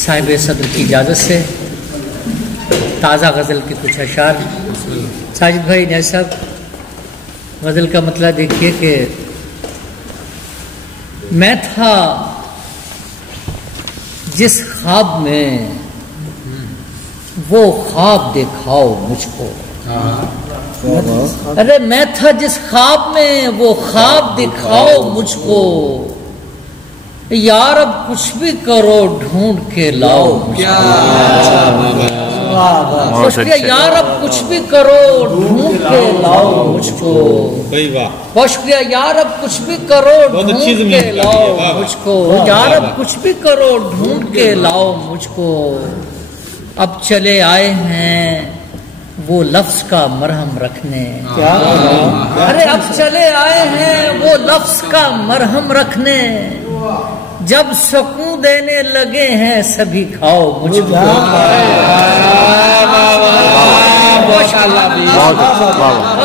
صاحب صدر کی اجازت سے تازہ غزل کے کچھ اشعار. ساجد بھائی نیاز صاحب غزل کا مطلب دیکھیے کہ میں تھا جس خواب میں وہ خواب دکھاؤ مجھ کو. ارے میں تھا جس خواب میں وہ خواب دکھاؤ مجھ کو. یار اب کچھ بھی کرو ڈھونڈ کے لاؤ مجھ کو. شکریہ یار اب کچھ بھی کرو ڈھونڈ کے لاؤ مجھ کو. بہت شکریہ یار اب کچھ بھی کرو ڈھونڈ کے لاؤ مجھ کو. یار اب کچھ بھی کرو ڈھونڈ کے لاؤ مجھ کو. اب چلے آئے ہیں وہ لفظ کا مرہم رکھنے. ارے اب چلے آئے ہیں وہ لفظ کا مرہم رکھنے. جب سکون دینے لگے ہیں سبھی کھاؤ مجھ کو. بہت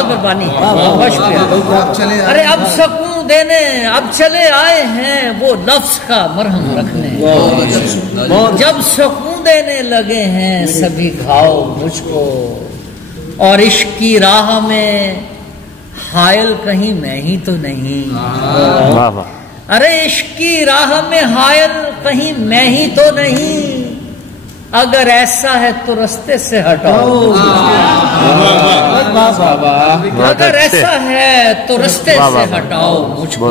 مہربانی. ارے اب سکون دینے اب چلے آئے ہیں وہ لفظ کا مرہم رکھنے. جب سکون دینے لگے ہیں سبھی کھاؤ مجھ کو. اور عشق کی راہ میں حائل کہیں میں ہی تو نہیں. ارے عشق کی راہ میں حائل کہیں میں ہی تو نہیں. اگر ایسا ہے تو رستے سے ہٹاؤ. اگر ایسا ہے تو رستے سے ہٹاؤ مجھ کو.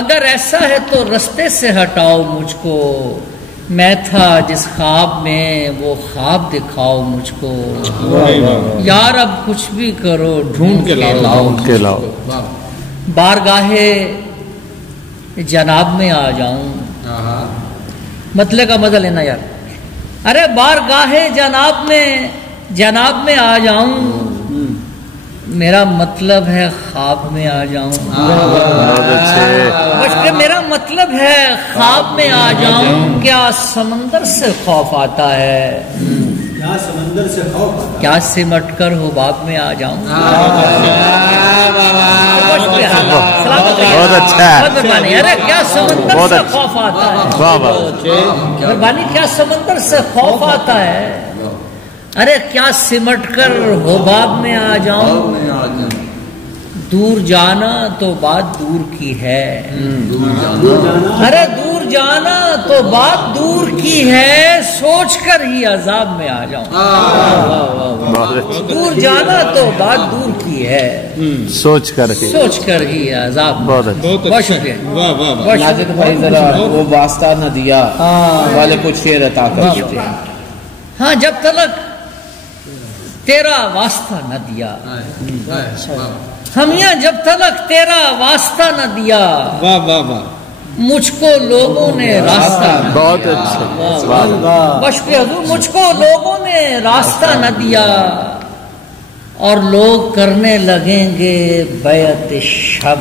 اگر ایسا ہے تو رستے سے ہٹاؤ مجھ کو. میں تھا جس خواب میں وہ خواب دکھاؤ مجھ کو. یار اب کچھ بھی کرو ڈھونڈ کے لاؤ. بارگاہے جناب میں آ جاؤں. مطلب کا مزہ لینا یار. ارے بارگاہے جناب میں آ جاؤں. میرا مطلب ہے خواب میں آ جاؤں. میرا مطلب ہے خواب میں آ جاؤں. کیا سمندر سے خوف آتا ہے. کیا سمٹ کر حباب میں آ جاؤں. بہت اچھا ہے. ارے کیا سمندر سے خوف آتا ہے. مہربانی. کیا سمندر سے خوف آتا ہے. ارے کیا سمٹ کر حباب میں آ جاؤں. دور جانا تو بات دور کی ہے. ارے دور جانا تو بات دور کی ہے. سوچ کر ہی عذاب میں آ جاؤں. دور جانا تو بات دور کی ہے. سوچ کر ہی عذاب. بہت شکریہ. ناجد بھائی ذرا وہ واسطہ نہ دیا والے کچھ شعر عطا کر. ہاں جب تلک تیرا واسطہ نہ دیا. ہم یہاں جب تلک تیرا واسطہ نہ دیا. مجھ کو لوگوں نے راستہ. بہت اچھا. شکریہ حضور. مجھ کو لوگوں نے راستہ نہ دیا. اور لوگ کرنے لگیں گے بیعت شب.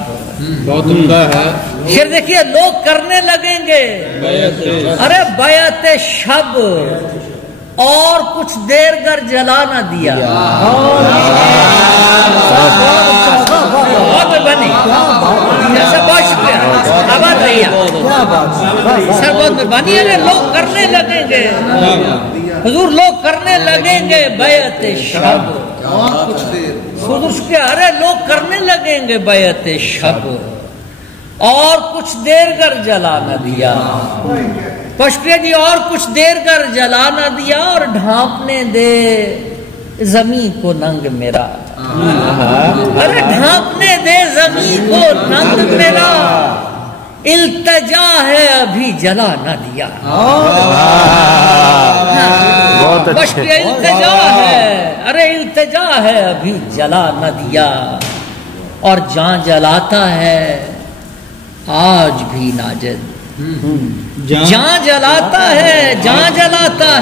بہت عمدہ ہے. پھر دیکھیے لوگ کرنے لگیں گے. ارے بیعت شب. اور کچھ دیر گر جلا نہ دیا. بہت شکریہ. آباد رہیے سر. بہت مہربانی. ارے لوگ کرنے لگیں گے حضور. لوگ کرنے لگیں گے بیعت شب. شکریہ. ارے لوگ کرنے لگیں گے بیعت شب. اور کچھ دیر گر جلا نہ دیا. شکریہ جی. اور کچھ دیر گر جلا نہ دیا. اور ڈھانپنے دے زمین کو ننگ میرا. ارے ڈھانپنے دے زمین کو ننگ میرا. التجا ہے ابھی جلا نہ دیا. شکریہ. التجا ہے. ارے التجا ہے ابھی جلا نہ دیا. اور جان جلاتا ہے آج بھی ناجد. جان جلاتا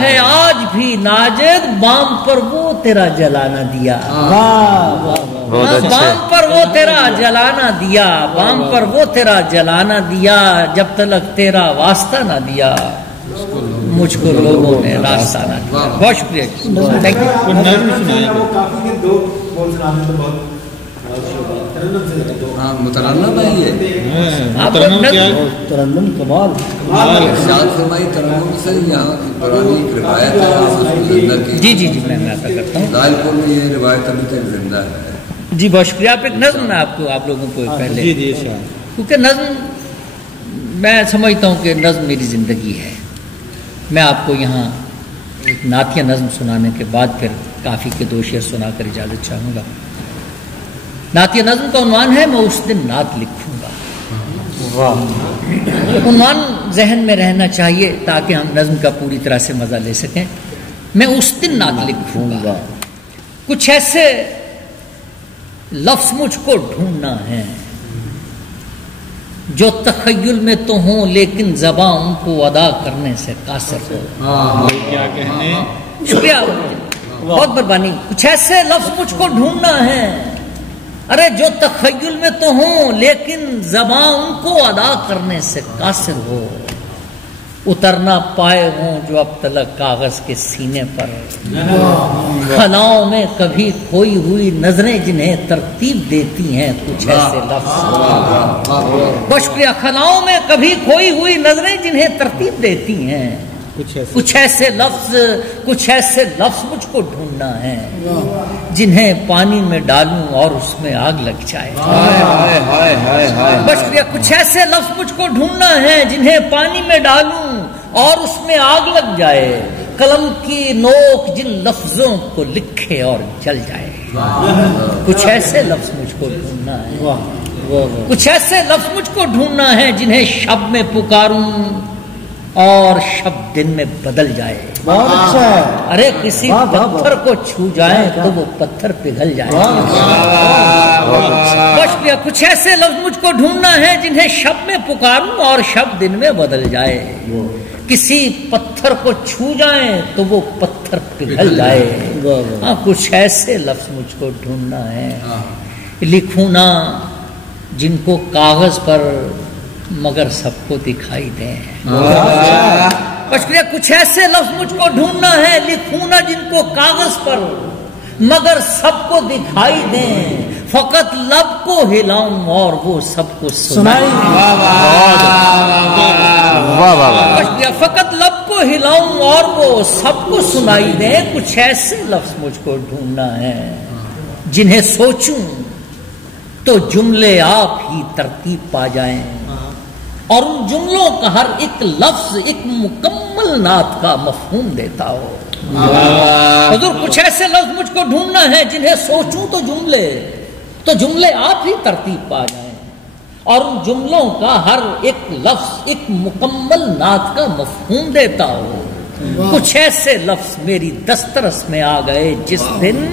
ہے آج بھی ناجد. بام پر وہ تیرا جلانا دیا. بام پر وہ تیرا جلانا دیا. بام پر وہ تیرا جلانا دیا. جب تلک تیرا واسطہ نہ دیا مجھ کو لوگوں نے راستہ نہ دیا. بہت شکریہ. Thank you. مترنم ہے یہ ترنم کمال ارشاد فرمائی ترنم سے یہاں کی پرانی ایک روایت ہے جی جی جی میں عطا کرتا ہوں دائل پور میں یہ روایت ابھی تک زندہ ہے جی بہت شکریہ آپ ایک نظم میں آپ لوگوں کو پہلے کیونکہ نظم میں سمجھتا ہوں کہ نظم میری زندگی ہے میں آپ کو یہاں ایک نعتیہ نظم سنانے کے بعد پھر کافی کے 2 شعر سنا کر اجازت چاہوں گا نعتیہ نظم کا عنوان ہے میں اس دن نعت لکھوں گا عنوان ذہن میں رہنا چاہیے تاکہ ہم نظم کا پوری طرح سے مزہ لے سکیں میں اس دن نعت لکھوں گا کچھ ایسے لفظ مجھ کو ڈھونڈنا ہے جو تخیل میں تو ہوں لیکن زباں ان کو ادا کرنے سے قاصر ہو شکریہ بہت مہربانی کچھ ایسے لفظ مجھ کو ڈھونڈنا ہے ارے جو تخیل میں تو ہوں لیکن زباں ان کو ادا کرنے سے قاصر ہو اترنا پائے ہوں جو اب تلک کاغذ کے سینے پر خلاؤں میں کبھی کھوئی ہوئی نظریں جنہیں ترتیب دیتی ہیں کچھ ایسے لفظ بہت شکریہ خلاؤں میں کبھی کھوئی ہوئی نظریں جنہیں ترتیب دیتی ہیں کچھ ایسے لفظ مجھ کو ڈھونڈنا ہے جنہیں پانی میں ڈالوں اور اس میں آگ لگ جائے بس کچھ ایسے لفظ مجھ کو ڈھونڈنا ہے جنہیں پانی میں ڈالوں اور اس میں آگ لگ جائے قلم کی نوک جن لفظوں کو لکھے اور جل جائے کچھ ایسے لفظ مجھ کو ڈھونڈنا ہے کچھ ایسے لفظ مجھ کو ڈھونڈنا ہے جنہیں شب میں پکاروں اور شب دن میں بدل جائے ارے کسی پتھر کو چھو جائے تو وہ پتھر پگھل جائے کچھ ایسے لفظ مجھ کو ڈھونڈنا ہے جنہیں شب میں پکاروں اور شب دن میں بدل جائے کسی پتھر کو چھو جائیں تو وہ پتھر پگھل جائے کچھ ایسے لفظ مجھ کو ڈھونڈنا ہے لکھوں نہ جن کو کاغذ پر مگر سب کو دکھائی دیں کچھ ایسے لفظ مجھ کو ڈھونڈنا ہے لکھوں نہ جن کو کاغذ پر مگر سب کو دکھائی دیں فقط لب کو ہلاؤں اور وہ سب کو سنائی فقط لب کو ہلاؤں اور وہ سب کو سنائی دیں کچھ ایسے لفظ مجھ کو ڈھونڈنا ہے جنہیں سوچوں تو جملے آپ ہی ترتیب پا جائیں اور ان جملوں کا ہر ایک لفظ ایک مکمل نعت کا مفہوم دیتا ہو حضور کچھ ایسے لفظ مجھ کو ڈھونڈنا ہے جنہیں سوچوں تو جملے آپ ہی ترتیب پا جائیں اور ان جملوں کا ہر ایک لفظ ایک مکمل نعت کا مفہوم دیتا ہو کچھ ایسے لفظ میری دسترس میں آ گئے جس دن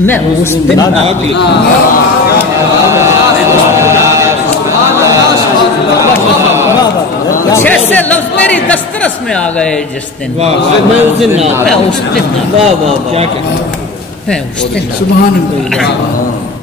میں اس دن نعت لکھوں کچھ ایسے لفظ میری دسترس میں آ گئے جس دن میں اس دن سبحان اللہ